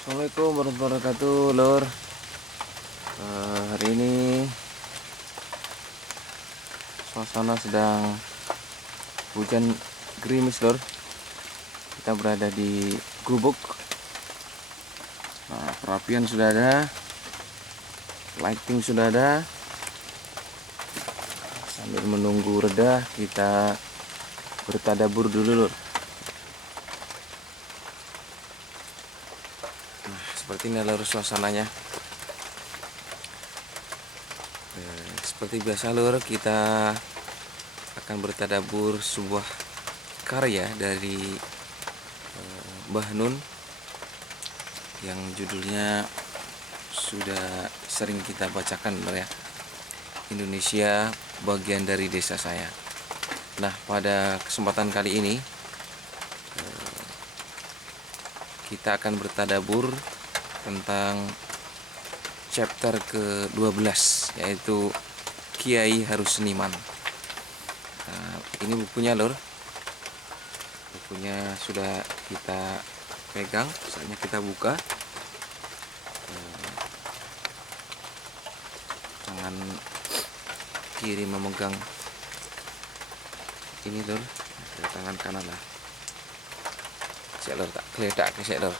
Assalamualaikum warahmatullahi wabarakatuh, Lur. Hari ini suasana sedang hujan gerimis, Lur. Kita berada di gubuk. Nah, perapian sudah ada, lighting sudah ada. Sambil menunggu reda, kita bertadabur dulu, Lur. Nah, seperti ini, Lur, suasananya. Seperti biasa, Lur, kita akan bertadabur sebuah karya dari Mbah Nun yang judulnya sudah sering kita bacakan, Lur, ya. Indonesia bagian dari desa saya. Nah, pada kesempatan kali ini kita akan bertadabur tentang chapter ke-12, yaitu Kiai Harus Seniman. Nah, ini bukunya, Lur. Bukunya sudah kita pegang, saatnya kita buka. Tangan kiri memegang ini, Lur. Tangan kanan lah. Cek, Lur, tak geledak ke cek, Lur.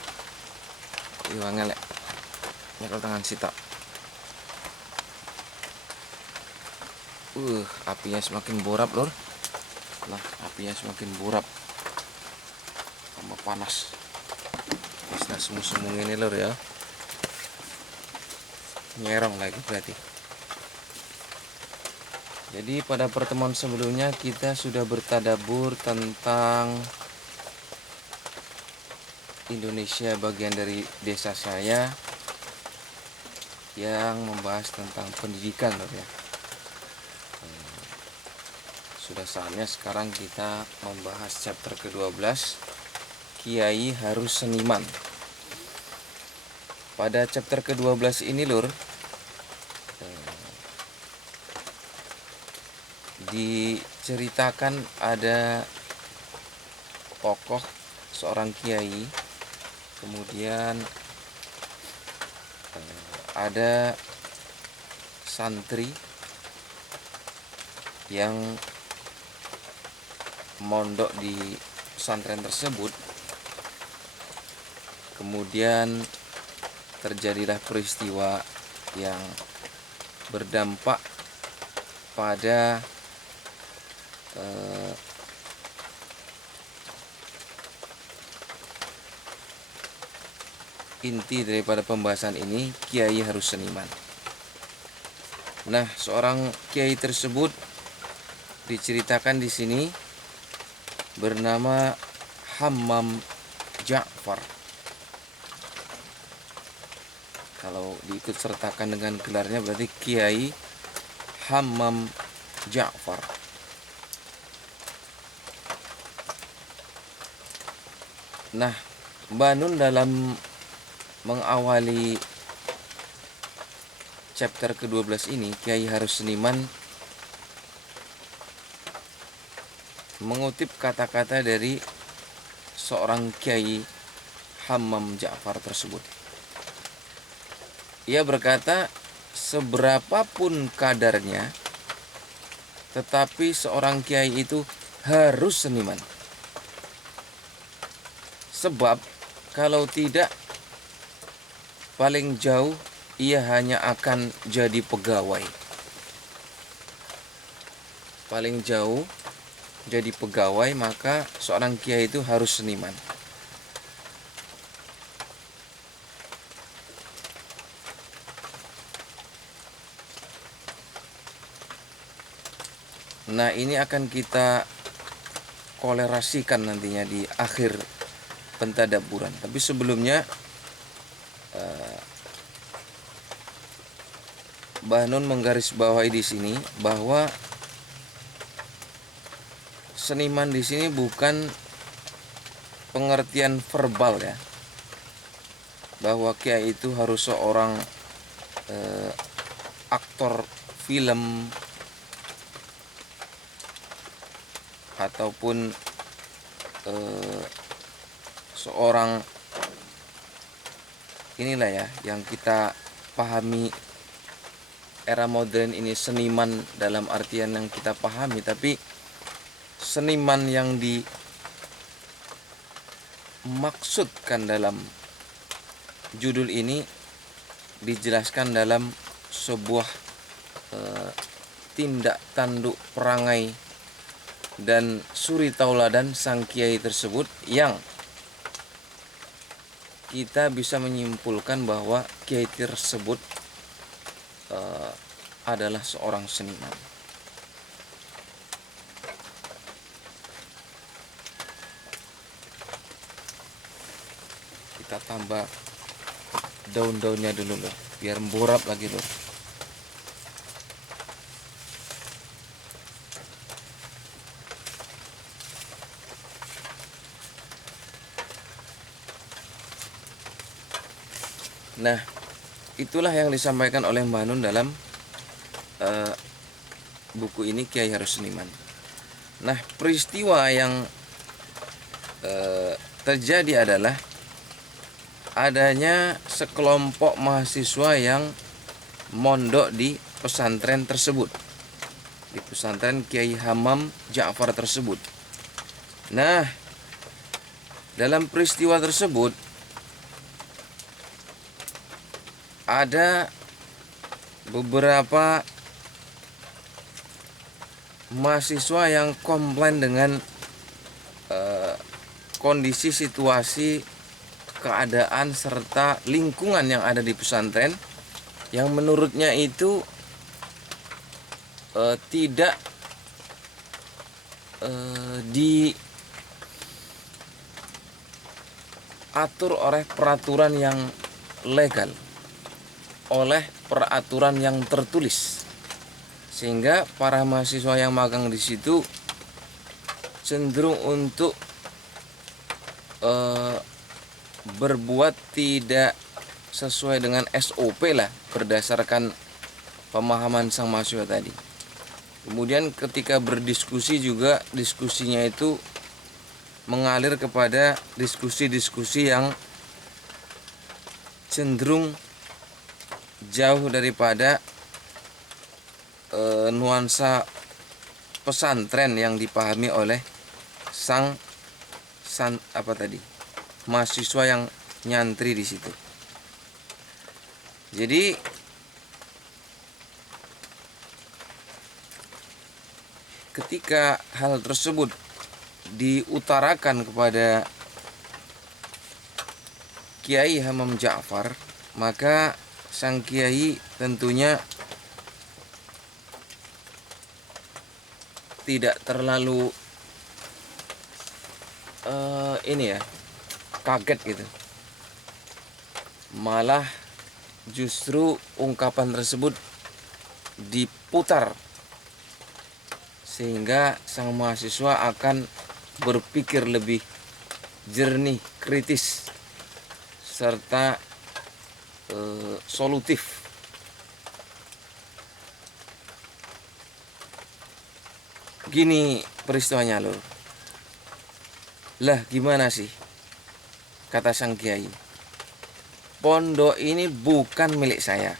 Iya ngelek. Nyekel tangan sitok. Apinya semakin borap, Lur. Nah, apinya semakin borap. Tambah panas. Bisa semu-semu ini, Lur, ya. Nyerong lagi berarti. Jadi pada pertemuan sebelumnya kita sudah bertadabur tentang Indonesia bagian dari desa saya yang membahas tentang pendidikan, Lur, ya. Sudah saatnya sekarang kita membahas chapter ke-12, Kiai Harus Seniman. Pada chapter ke-12 ini, Lur, diceritakan ada tokoh seorang kiai, kemudian ada santri yang mondok di pesantren tersebut. Kemudian terjadilah peristiwa yang berdampak pada inti daripada pembahasan ini, Kiai Harus Seniman. Nah, seorang kiai tersebut diceritakan di sini bernama Hammam Ja'far. Kalau diikut sertakan dengan gelarnya berarti Kiai Hammam Ja'far. Nah, Mbah Nun dalam mengawali chapter ke-12 ini, Kiai Harus Seniman mengutip kata-kata dari seorang Kiai Hammam Ja'far tersebut. Ia berkata, seberapapun kadarnya, tetapi seorang kiai itu harus seniman. Sebab kalau tidak, paling jauh ia hanya akan jadi pegawai. Paling jauh jadi pegawai, maka seorang kiai itu harus seniman. Nah, ini akan kita kolerasikan nantinya di akhir pentadaburan. Tapi sebelumnya Mbah Nun menggarisbawahi di sini bahwa seniman di sini bukan pengertian verbal, ya, bahwa kiai itu harus seorang aktor film ataupun seorang inilah ya yang kita pahami era modern ini, seniman dalam artian yang kita pahami, tapi seniman yang dimaksudkan dalam judul ini dijelaskan dalam sebuah tindak tanduk perangai dan suri tauladan sang kiai tersebut, yang kita bisa menyimpulkan bahwa kiai tersebut adalah seorang seniman. Kita tambah daun-daunnya dulu loh, biar mborap lagi loh. Nah, itulah yang disampaikan oleh Mbah Nun dalam buku ini, Kiai Harus Seniman. Nah, peristiwa yang terjadi adalah adanya sekelompok mahasiswa yang mondok di pesantren tersebut, di pesantren Kiai Hamam Ja'far tersebut. Nah, dalam peristiwa tersebut ada beberapa mahasiswa yang komplain dengan kondisi, situasi, keadaan serta lingkungan yang ada di pesantren, yang menurutnya itu tidak diatur oleh peraturan yang legal, oleh peraturan yang tertulis, sehingga para mahasiswa yang magang di situ cenderung untuk berbuat tidak sesuai dengan SOP lah, berdasarkan pemahaman sang mahasiswa tadi. Kemudian ketika berdiskusi juga, diskusinya itu mengalir kepada diskusi-diskusi yang cenderung jauh daripada nuansa pesantren yang dipahami oleh mahasiswa yang nyantri di situ. Jadi ketika hal tersebut diutarakan kepada Kiai Hamam Ja'far, maka sang kiai tentunya tidak terlalu kaget gitu. Malah justru ungkapan tersebut diputar sehingga sang mahasiswa akan berpikir lebih jernih, kritis, serta solutif. Gini peristiwanya loh. Lah gimana sih? Kata sang kiai, pondok ini bukan milik saya,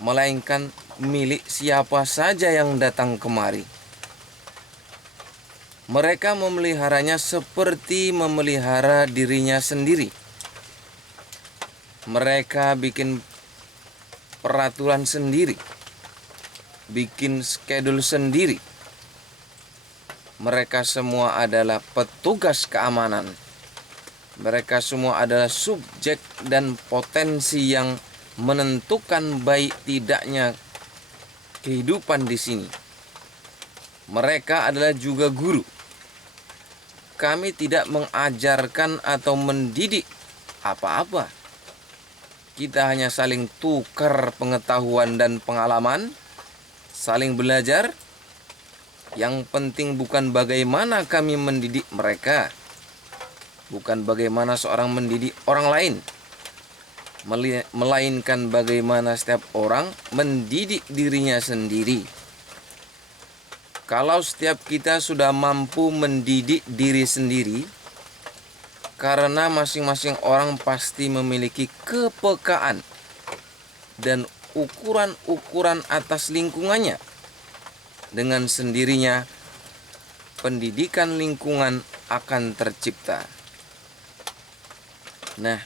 melainkan milik siapa saja yang datang kemari. Mereka memeliharanya seperti memelihara dirinya sendiri. Mereka bikin peraturan sendiri, bikin schedule sendiri. Mereka semua adalah petugas keamanan. Mereka semua adalah subjek dan potensi yang menentukan baik tidaknya kehidupan di sini. Mereka adalah juga guru. Kami tidak mengajarkan atau mendidik apa-apa. Kita hanya saling tukar pengetahuan dan pengalaman, saling belajar. Yang penting bukan bagaimana kami mendidik mereka, bukan bagaimana seorang mendidik orang lain, melainkan bagaimana setiap orang mendidik dirinya sendiri. Kalau setiap kita sudah mampu mendidik diri sendiri, karena masing-masing orang pasti memiliki kepekaan dan ukuran-ukuran atas lingkungannya. Dengan sendirinya, pendidikan lingkungan akan tercipta. Nah,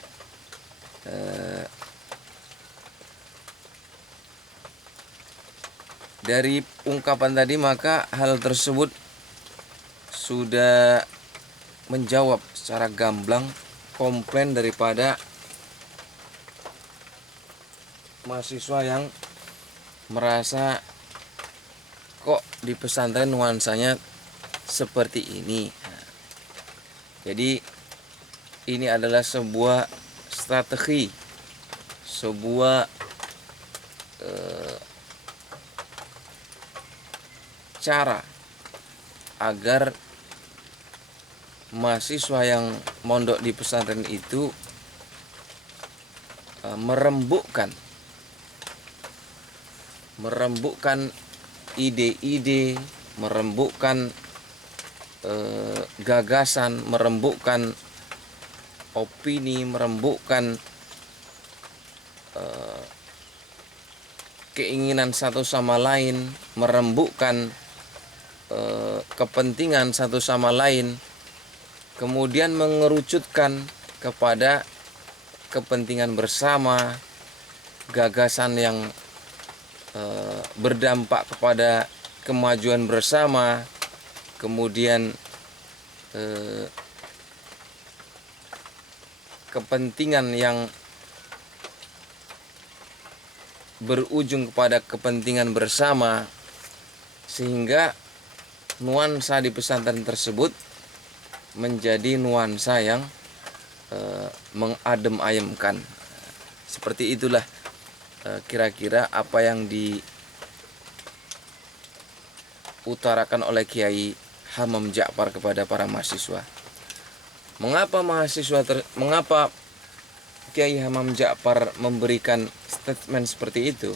dari ungkapan tadi maka hal tersebut sudah menjawab secara gamblang komplain daripada mahasiswa yang merasa kok di pesantren nuansanya seperti ini. Jadi ini adalah sebuah strategi, sebuah cara agar mahasiswa yang mondok di pesantren itu merembukkan ide-ide, merembukkan gagasan, merembukkan opini, merembukkan keinginan satu sama lain, merembukkan kepentingan satu sama lain, kemudian mengerucutkan kepada kepentingan bersama, gagasan yang berdampak kepada kemajuan bersama, kemudian kepentingan yang berujung kepada kepentingan bersama, sehingga nuansa di pesantren tersebut menjadi nuansa yang mengadem ayemkan. Seperti itulah kira-kira apa yang diutarakan oleh Kiai Hamam Ja'far kepada para mahasiswa. Mengapa Kiai Hamam Ja'far memberikan statement seperti itu?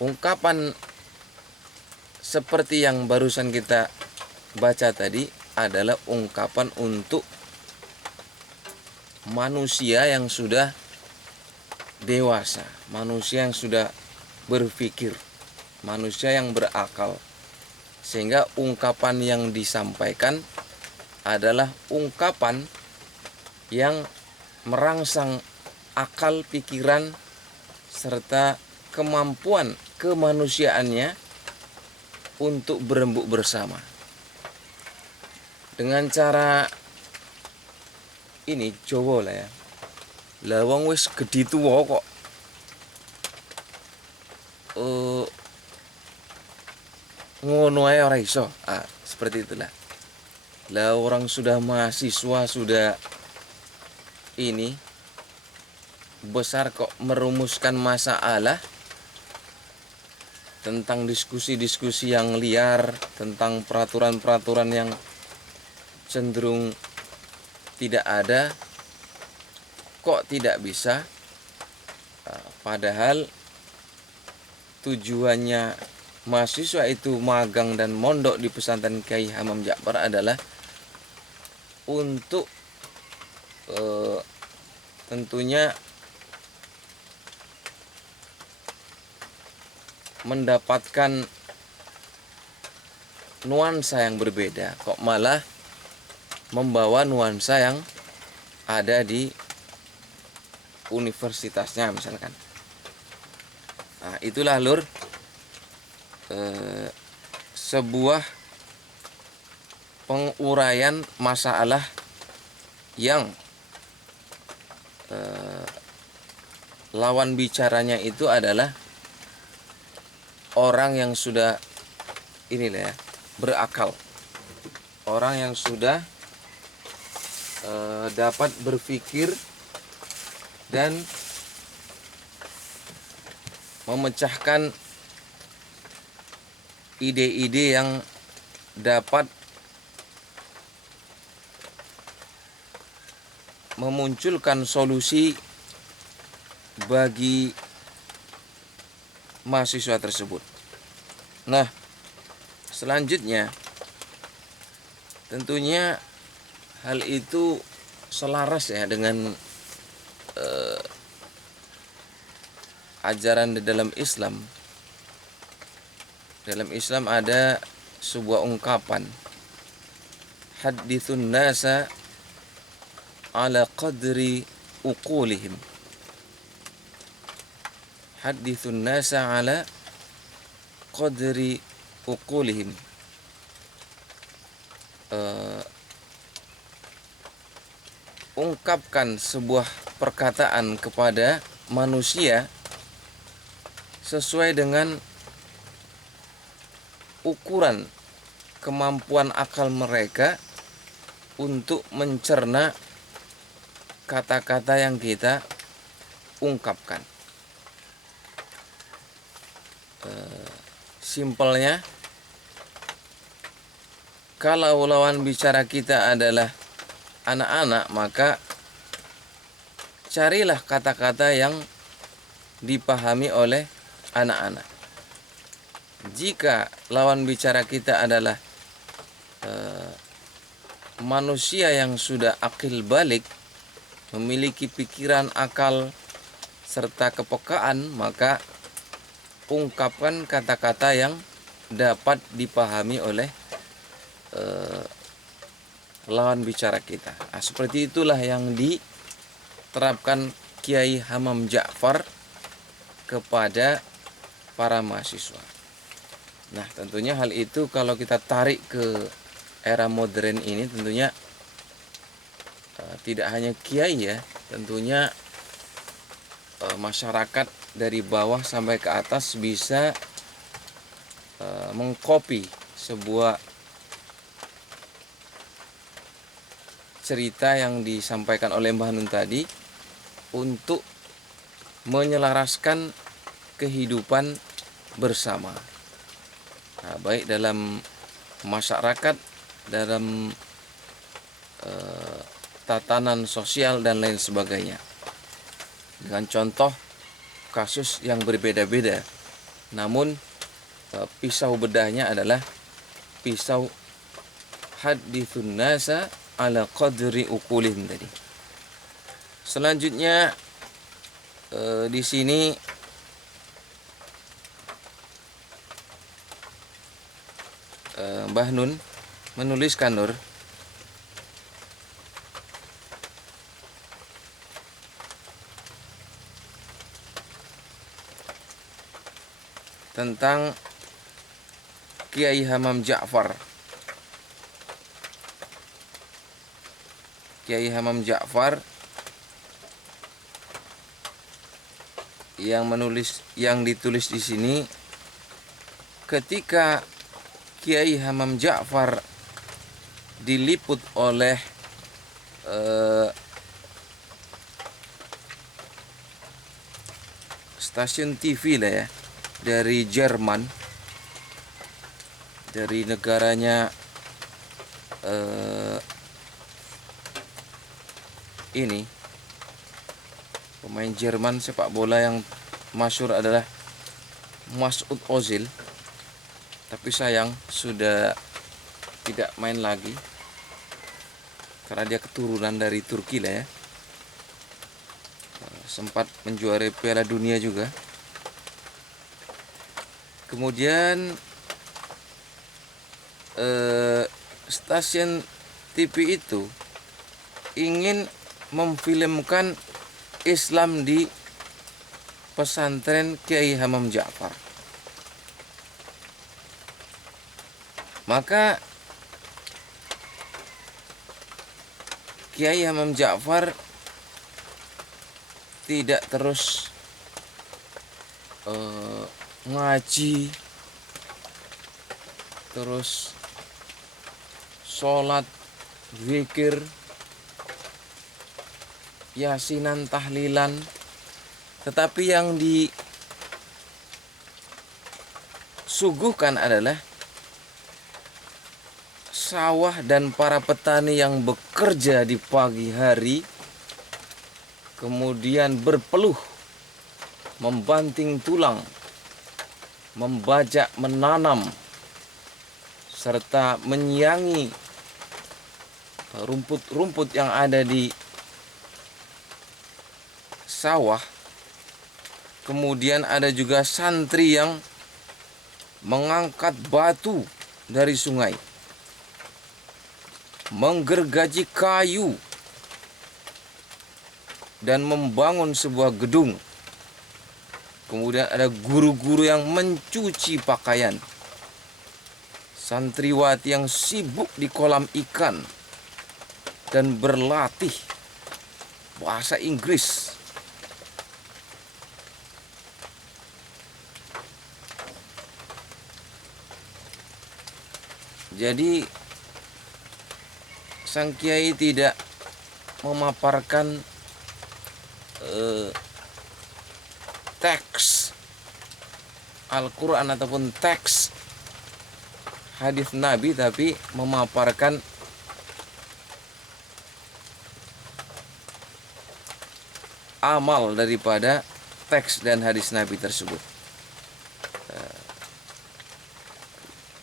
Ungkapan seperti yang barusan kita baca tadi adalah ungkapan untuk manusia yang sudah dewasa, manusia yang sudah berpikir, manusia yang berakal. Sehingga ungkapan yang disampaikan adalah ungkapan yang merangsang akal, pikiran, serta kemampuan kemanusiaannya untuk berembuk bersama. Dengan cara ini Jawa lah ya. Lah wong wis gedhi tuwa kok ngono ae ora iso. Seperti itulah. Lah orang sudah mahasiswa, sudah ini besar kok merumuskan masalah tentang diskusi-diskusi yang liar, tentang peraturan-peraturan yang cenderung tidak ada, kok tidak bisa. Padahal tujuannya mahasiswa itu magang dan mondok di pesantren Kiai Hamam Ja'far adalah untuk tentunya mendapatkan nuansa yang berbeda, kok malah membawa nuansa yang ada di universitasnya misalkan. Nah, itulah Lur sebuah penguraian masalah yang lawan bicaranya itu adalah orang yang sudah inilah ya, berakal, orang yang sudah dapat berpikir dan memecahkan ide-ide yang dapat memunculkan solusi bagi mahasiswa tersebut. Nah, selanjutnya tentunya hal itu selaras ya dengan ajaran di dalam Islam. Dalam Islam ada sebuah ungkapan, hadithun nasa ala qadri uqulihim. Hadithun nasa ala qadri uqulihim. Ungkapkan sebuah perkataan kepada manusia sesuai dengan ukuran kemampuan akal mereka untuk mencerna kata-kata yang kita ungkapkan. Simpelnya, kalau lawan bicara kita adalah anak-anak, maka carilah kata-kata yang dipahami oleh anak-anak. Jika lawan bicara kita adalah manusia yang sudah akil balik, memiliki pikiran, akal, serta kepekaan, maka ungkapkan kata-kata yang dapat dipahami oleh lawan bicara kita. Nah, seperti itulah yang diterapkan Kiai Hamam Ja'far kepada para mahasiswa. Nah, tentunya hal itu kalau kita tarik ke era modern ini, tentunya tidak hanya kiai ya, tentunya masyarakat dari bawah sampai ke atas bisa mengcopy sebuah cerita yang disampaikan oleh Mbah Nun tadi untuk menyelaraskan kehidupan bersama. Nah, baik dalam masyarakat, dalam tatanan sosial dan lain sebagainya, dengan contoh kasus yang berbeda-beda, namun pisau bedahnya adalah pisau hadithun nasa ala qadri uqulihim tadi. Selanjutnya di sini Mbah Nun menuliskan, Nur, tentang Kiai Hamam Ja'far. Kiai Hamam Ja'far yang ditulis di sini, ketika Kiai Hamam Ja'far diliput oleh stasiun TV lah ya, dari Jerman, dari negaranya ini pemain Jerman sepak bola yang masyhur adalah Mesut Ozil, tapi sayang sudah tidak main lagi karena dia keturunan dari Turki lah ya. Sempat menjuarai Piala Dunia juga. Kemudian stasiun TV itu ingin memfilmkan Islam di pesantren Kiai Hamam Ja'far. Maka Kiai Hamam Ja'far tidak terus ngaji, terus sholat, zikir, yasinan, tahlilan, tetapi yang disuguhkan adalah sawah dan para petani yang bekerja di pagi hari, kemudian berpeluh, membanting tulang, membajak, menanam, serta menyiangi rumput-rumput yang ada di sawah. Kemudian ada juga santri yang mengangkat batu dari sungai, menggergaji kayu, dan membangun sebuah gedung. Kemudian ada guru-guru yang mencuci pakaian, santriwati yang sibuk di kolam ikan dan berlatih bahasa Inggris. Jadi sang kiai tidak memaparkan teks Al-Quran ataupun teks hadis Nabi, tapi memaparkan amal daripada teks dan hadis Nabi tersebut.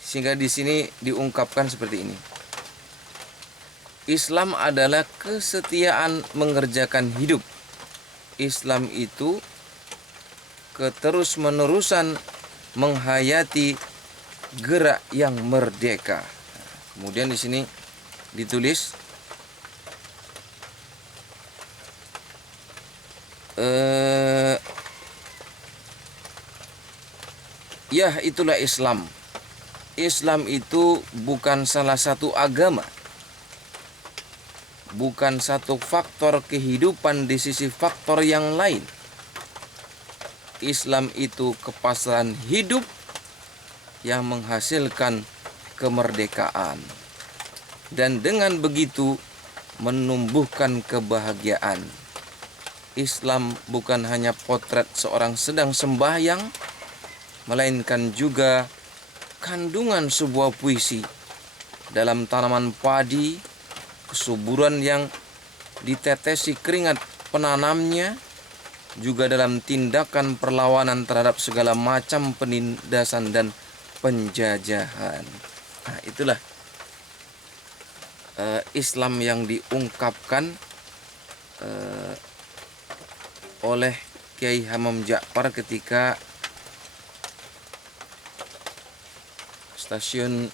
Sehingga di sini diungkapkan seperti ini. Islam adalah kesetiaan mengerjakan hidup. Islam itu keterus-menerusan menghayati gerak yang merdeka. Kemudian di sini ditulis ya, itulah Islam. Islam itu bukan salah satu agama, bukan satu faktor kehidupan di sisi faktor yang lain. Islam itu kepasrahan hidup yang menghasilkan kemerdekaan, dan dengan begitu menumbuhkan kebahagiaan. Islam bukan hanya potret seorang sedang sembahyang, melainkan juga kandungan sebuah puisi dalam tanaman padi, kesuburan yang ditetesi keringat penanamnya, juga dalam tindakan perlawanan terhadap segala macam penindasan dan penjajahan. Nah, itulah Islam yang diungkapkan oleh Kiai Hamam Ja'far ketika stasiun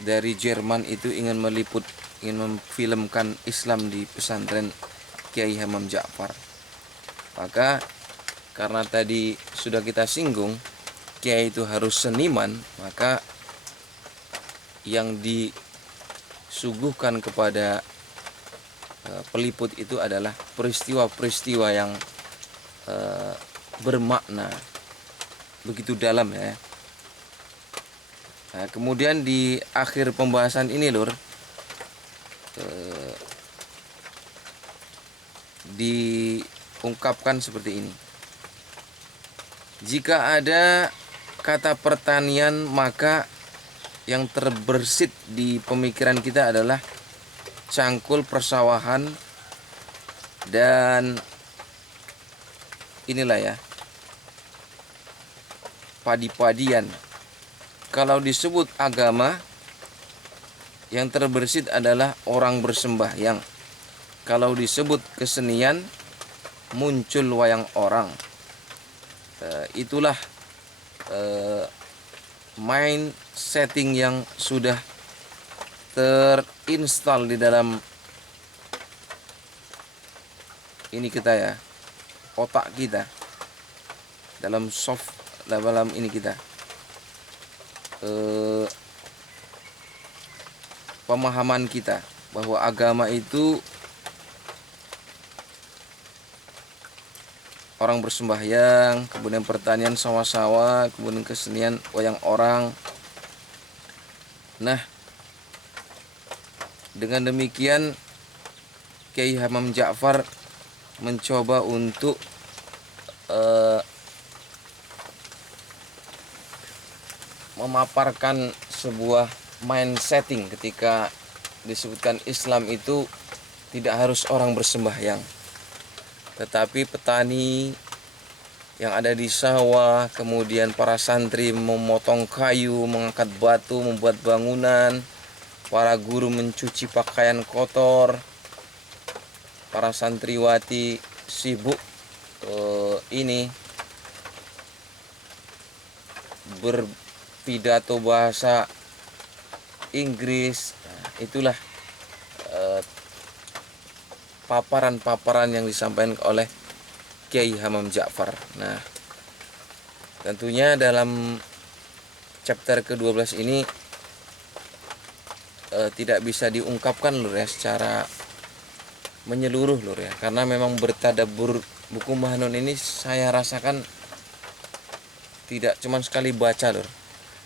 dari Jerman itu ingin memfilmkan Islam di pesantren Kiai Hamam Ja'far. Maka karena tadi sudah kita singgung, Kiai itu harus seniman, maka yang disuguhkan kepada peliput itu adalah peristiwa-peristiwa yang bermakna begitu dalam ya. Nah, kemudian di akhir pembahasan ini Lur, diungkapkan seperti ini. Jika ada kata pertanian, maka yang terbersit di pemikiran kita adalah cangkul persawahan, dan inilah ya, padi-padian. Kalau disebut agama, yang terbersit adalah orang bersembahyang. Kalau disebut kesenian, muncul wayang orang. Itulah mind setting yang sudah terinstall di dalam ini kita ya, otak kita, dalam ini kita. Pemahaman kita bahwa agama itu orang bersembahyang, kemudian pertanian sawah-sawah, kemudian kesenian wayang orang. Nah, dengan demikian Kiai Hamam Ja'far mencoba untuk memaparkan sebuah mind setting ketika disebutkan Islam itu tidak harus orang bersembahyang, tetapi petani yang ada di sawah, kemudian para santri memotong kayu, mengangkat batu, membuat bangunan, para guru mencuci pakaian kotor, para santriwati sibuk ini berpidato bahasa Inggris. Nah, itulah paparan-paparan yang disampaikan oleh Kiai Hamam Ja'far. Nah, tentunya dalam chapter ke-12 ini tidak bisa diungkapkan lur ya secara menyeluruh lur ya, karena memang bertadabbur buku Bahanun ini saya rasakan tidak cuma sekali baca lur,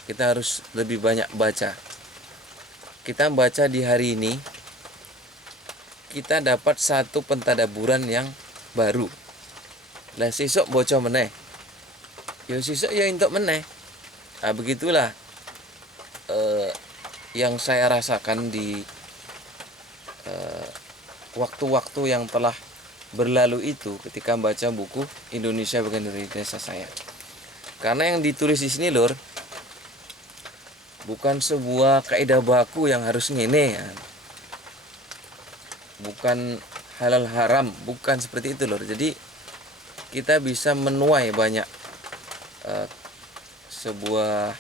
kita harus lebih banyak baca. Kita baca di hari ini, kita dapat satu pentadaburan yang baru. Lah sesuk baca meneh, ya sesuk ya entuk meneh. Nah, begitulah yang saya rasakan di waktu-waktu yang telah berlalu itu ketika membaca buku Indonesia Bagian dari Desa Saya. Karena yang ditulis di sini lur, bukan sebuah kaidah baku yang harus ngene ya. Bukan halal haram, bukan seperti itu lur. Jadi kita bisa menuai banyak sebuah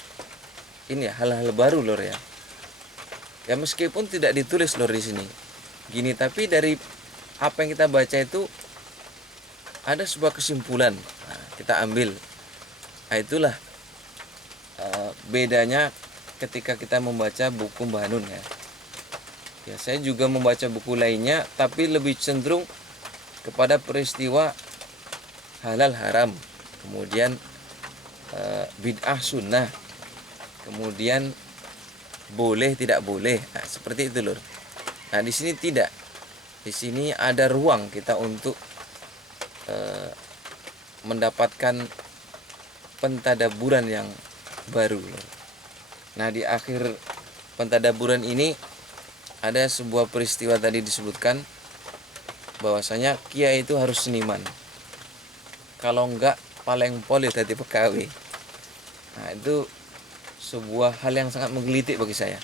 ini ya, hal-hal baru lur ya. Ya meskipun tidak ditulis lur di sini. Gini, tapi dari apa yang kita baca itu ada sebuah kesimpulan. Nah, kita ambil. Nah, itulah bedanya ketika kita membaca buku Mbah Nun ya. Ya, saya juga membaca buku lainnya tapi lebih cenderung kepada peristiwa halal haram, kemudian bid'ah sunnah, kemudian boleh tidak boleh. Nah, seperti itu lur. Nah, di sini tidak. Di sini ada ruang kita untuk mendapatkan pentadaburan yang baru lur. Nah, di akhir pentadaburan ini ada sebuah peristiwa tadi disebutkan bahwasanya kiai itu harus seniman. Kalau enggak paling poli tadi pegawai. Nah, itu sebuah hal yang sangat menggelitik bagi saya.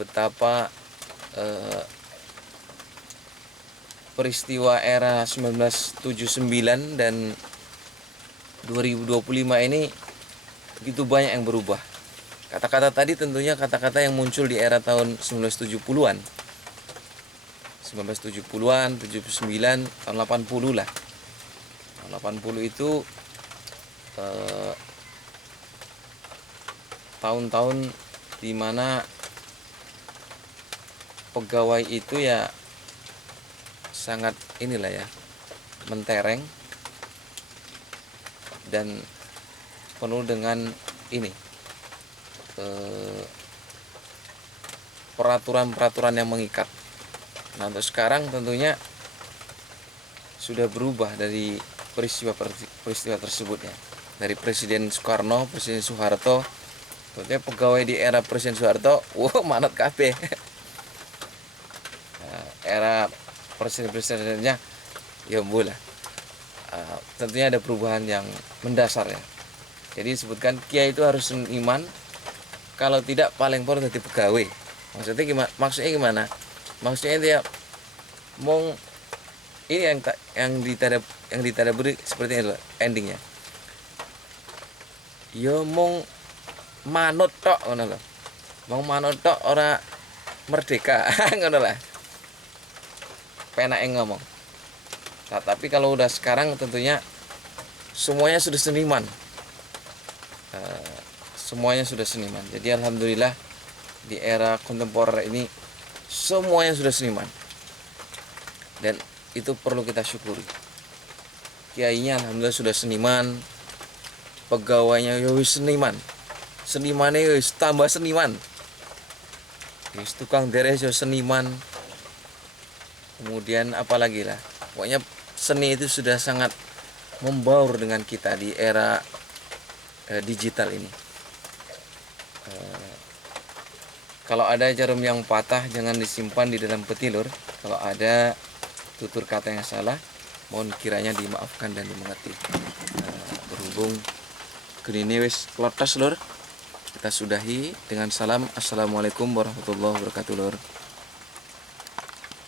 Betapa peristiwa era 1979 dan 2025 ini begitu banyak yang berubah. Kata-kata tadi tentunya kata-kata yang muncul di era tahun 1970-an. 1970-an, 79, tahun 80 lah. Tahun 80 itu tahun-tahun dimana pegawai itu ya sangat inilah ya, mentereng dan penuh dengan ini peraturan-peraturan yang mengikat. Nah, untuk sekarang tentunya sudah berubah dari peristiwa tersebut ya. Dari Presiden Soekarno, Presiden Soeharto, tentunya pegawai di era Presiden Soeharto, manut kabeh. Era presiden-presidennya ya boleh. Tentunya ada perubahan yang mendasar ya. Jadi disebutkan kiai itu harus seniman, kalau tidak paling pol jadi pegawai. Maksudnya gimana? Maksudnya dia mau ini yang ditadaburi seperti ini loh endingnya. Yo mau manut tok ngono lho. Mau manut tok ora merdeka ngono lah. Penake ngomong. Nah, tapi kalau udah sekarang tentunya semuanya sudah seniman. Semuanya sudah seniman. Jadi alhamdulillah di era kontemporer ini semuanya sudah seniman. Dan itu perlu kita syukuri. Kiainya alhamdulillah sudah seniman, pegawainya ya wis seniman. Senimane wis tambah seniman. Wis tukang deres ya seniman. Kemudian apalagi lah. Pokoknya seni itu sudah sangat membaur dengan kita di era digital ini. Kalau ada jarum yang patah jangan disimpan di dalam peti lur. Kalau ada tutur kata yang salah, mohon kiranya dimaafkan dan dimengerti. Berhubung gini wis klotes lur, Kita sudahi dengan salam. Assalamualaikum warahmatullahi wabarakatuh, Lur.